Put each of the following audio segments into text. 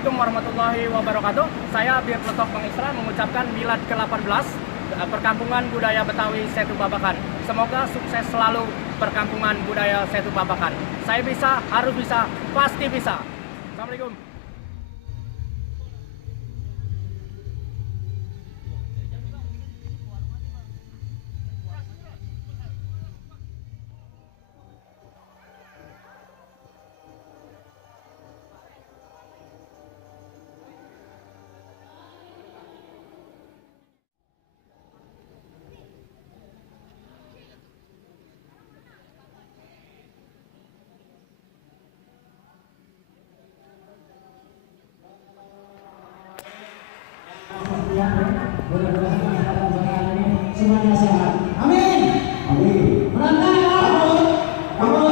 Assalamualaikum warahmatullahi wabarakatuh. Saya Bir Peletok Bang Isra mengucapkan milad ke-18 Perkampungan Budaya Betawi Setu Babakan. Semoga sukses selalu Perkampungan Budaya Setu Babakan. Saya bisa, harus bisa, pasti bisa. Assalamualaikum. Semuanya sehat. Amin. Amin. Merantau. Kamu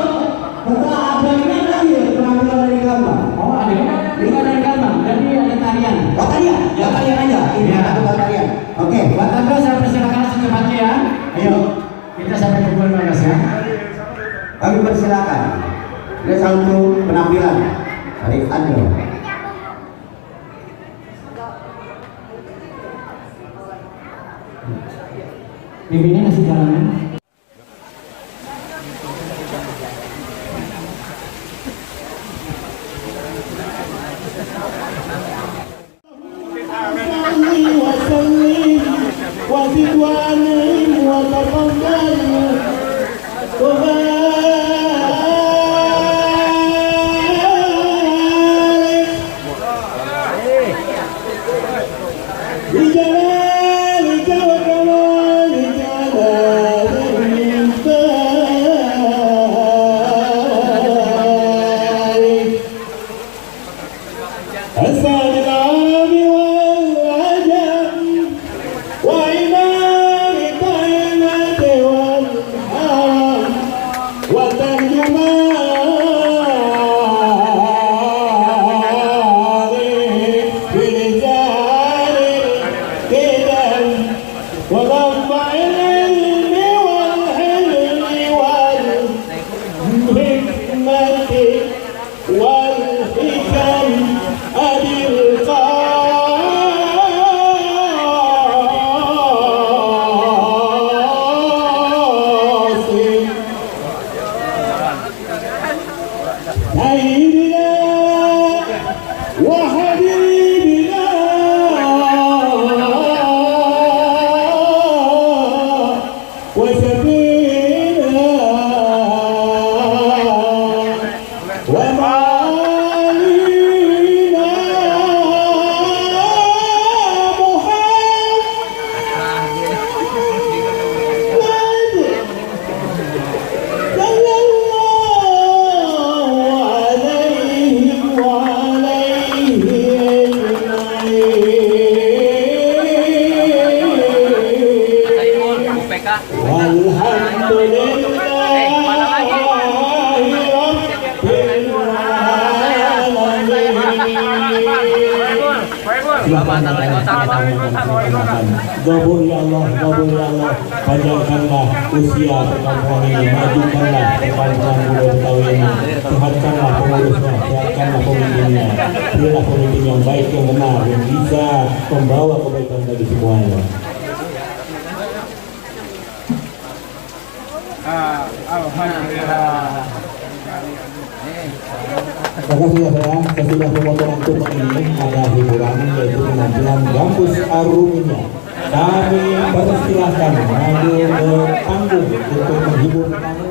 betul ada ini lagi penampilan dari kamu. Oh ada ini dari kamu. Jadi ada tarian. Oh tarian. Ya tarian aja. Ini ada tarian. Oke. Buat Anda saya persilakan secepatnya ya. Ayo kita sampai ke bulan Maret ya. Kami persilakan. Ini satu penampilan dari Anda. Bimbingnya ngasih jalanan. Gabur ya Allah, panjangkanlah usia perkampungan ini, majukanlah perkampungan budaya Betawi ini, sehatkanlah pengurusnya, sehatkanlah pemimpinnya, berilah pemimpin yang baik, yang benar, yang bisa membawa kebaikan bagi semuanya. Alhamdulillah. Terima kasih ya saya, sesudah pemotongan tumpeng ini ada hiburan yaitu penampilan Gambus Aruminya. Kami persilahkan maju ke panggung untuk menghibur tamu.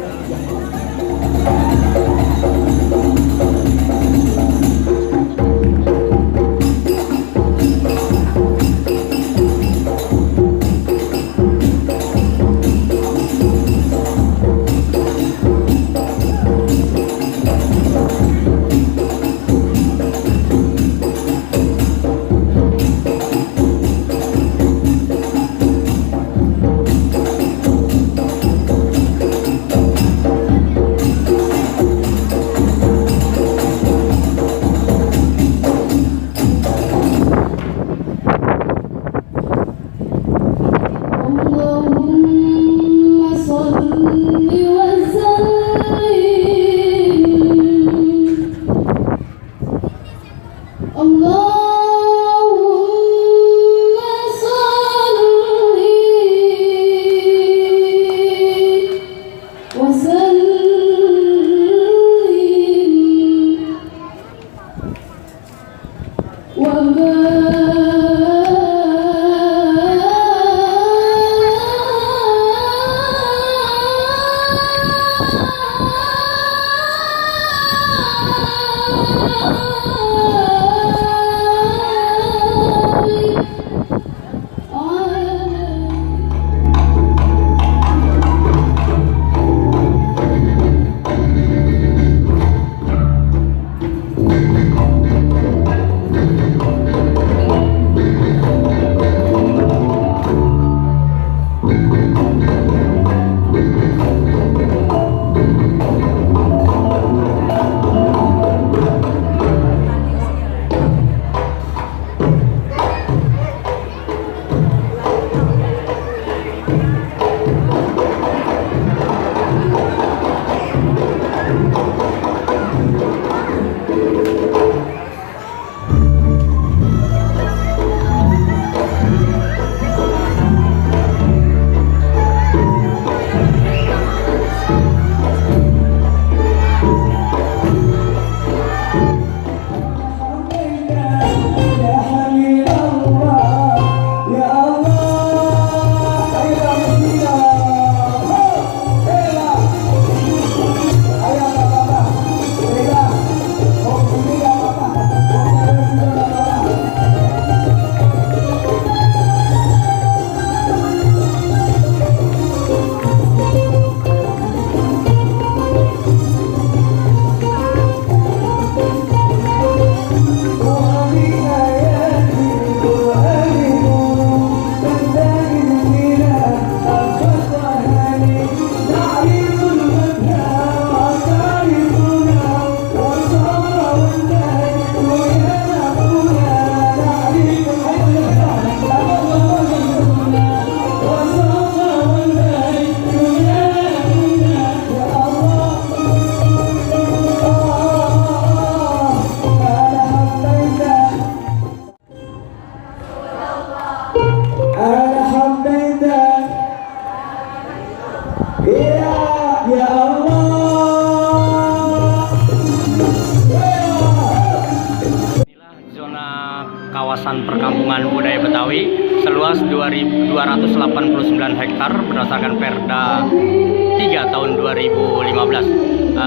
Kawasan perkampungan budaya Betawi seluas 289 hektar berdasarkan Perda 3 tahun 2015.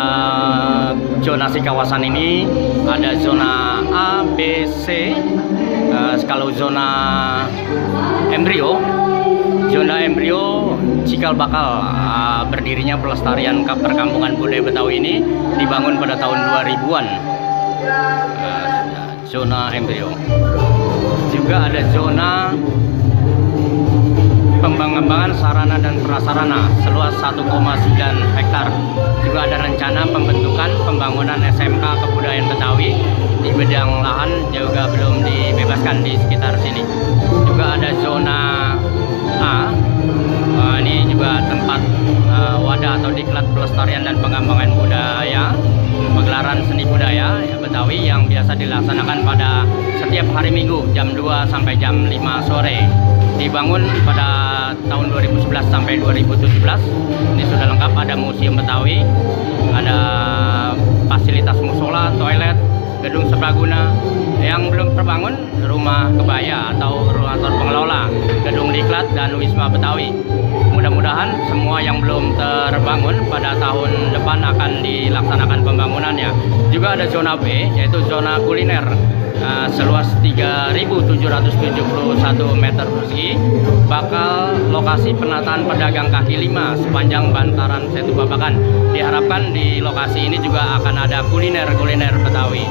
Zonasi kawasan ini ada zona A, B, C. Kalau zona embrio cikal bakal berdirinya pelestarian perkampungan budaya Betawi ini dibangun pada tahun 2000-an. Zona embrio. Juga ada zona pengembangan sarana dan prasarana seluas 1,9 hektar. Juga ada rencana pembentukan pembangunan SMK Kebudayaan Betawi di bidang lahan juga belum dibebaskan di sekitar sini. Juga ada zona A. Ini juga tempat wadah atau diklat pelestarian dan pengembangan budaya, pagelaran seni budaya Betawi yang biasa dilaksanakan pada setiap hari Minggu jam 2 sampai jam 5 sore. Dibangun pada tahun 2011 sampai 2017. Ini sudah lengkap, ada museum Betawi, ada fasilitas musola, toilet, gedung serbaguna. Yang belum terbangun rumah kebaya atau rumah pengelola, gedung diklat dan wisma Betawi. Mudah-mudahan semua yang belum terbangun pada tahun depan akan dilaksanakan pembangunannya. Juga ada zona B, yaitu zona kuliner seluas 3.771 meter persegi. Bakal lokasi penataan pedagang kaki lima sepanjang bantaran Setu Babakan. Diharapkan di lokasi ini juga akan ada kuliner Betawi.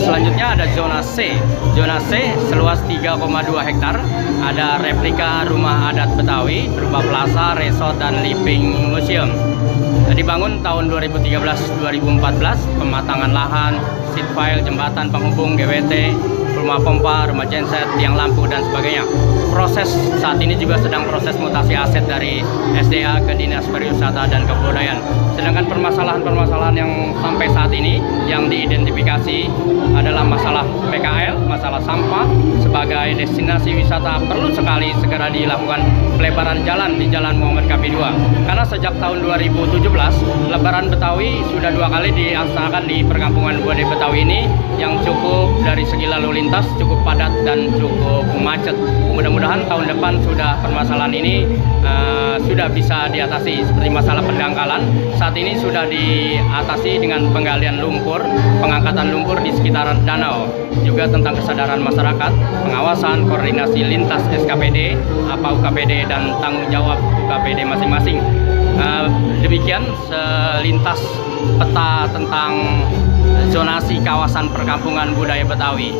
Selanjutnya ada zona C. Zona C seluas 3,2 hektar. Ada replika rumah adat Betawi berupa plaza, resort, dan living museum. Dibangun tahun 2013-2014, pematangan lahan, seat file, jembatan penghubung, GWT, rumah pompa, rumah genset, tiang lampu dan sebagainya. Proses saat ini juga sedang proses mutasi aset dari SDA ke Dinas Pariwisata dan Kebudayaan. Sedangkan permasalahan-permasalahan yang sampai saat ini yang diidentifikasi adalah masalah PKL, masalah sampah. Sebagai destinasi wisata perlu sekali segera dilakukan pelebaran jalan di Jalan Muhammad Kapi 2. Karena sejak tahun 2017 Lebaran Betawi sudah 2 kali dilaksanakan di perkampungan Budaya Betawi ini, yang cukup dari segi lalu lintas cukup padat dan cukup macet. Mudah-mudahan tahun depan sudah permasalahan ini sudah bisa diatasi. Seperti masalah pendangkalan saat ini sudah diatasi dengan penggalian lumpur, pengangkatan lumpur di sekitaran danau. Juga tentang kesadaran masyarakat, pengawasan, koordinasi lintas SKPD, UKPD dan tanggung jawab UKPD masing-masing. Demikian selintas peta tentang zonasi kawasan perkampungan budaya Betawi.